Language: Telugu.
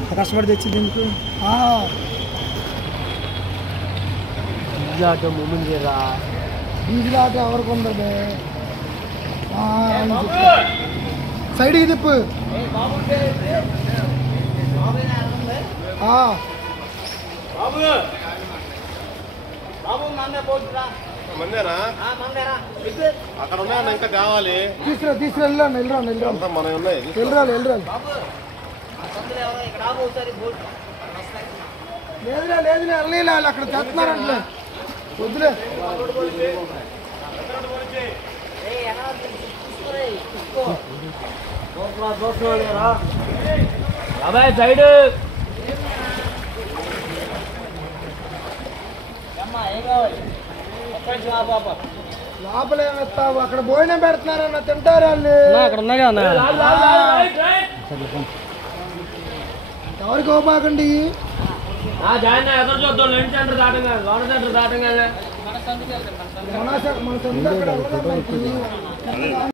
ఇంత కష్టపడి తెచ్చింది ఎందుకు? డీజిల్ ఆటో ఎవరికి ఉండదు. సైడ్కి తిప్పు. అక్కడ ఉన్నాయన్న ఇంకా కావాలి. తీసుకురా మనం ఉన్నాయి. లేదులే వెళ్ళలే అక్కడ చేస్తున్నారంటే వద్దులే. సైడ్ లోపల ఏమిస్తావు? అక్కడ భోజనం పెడుతున్నారన్న, తింటారు వాళ్ళు. అక్కడ ఉన్నాయి కదా ఎవరికి ఇవ్వబాకండి. ఎదురు చూద్దాం. లంచ్ సెంటర్ దాటం కాదు, లోన సెంటర్ దాటం కదా. మన సందు అక్కడ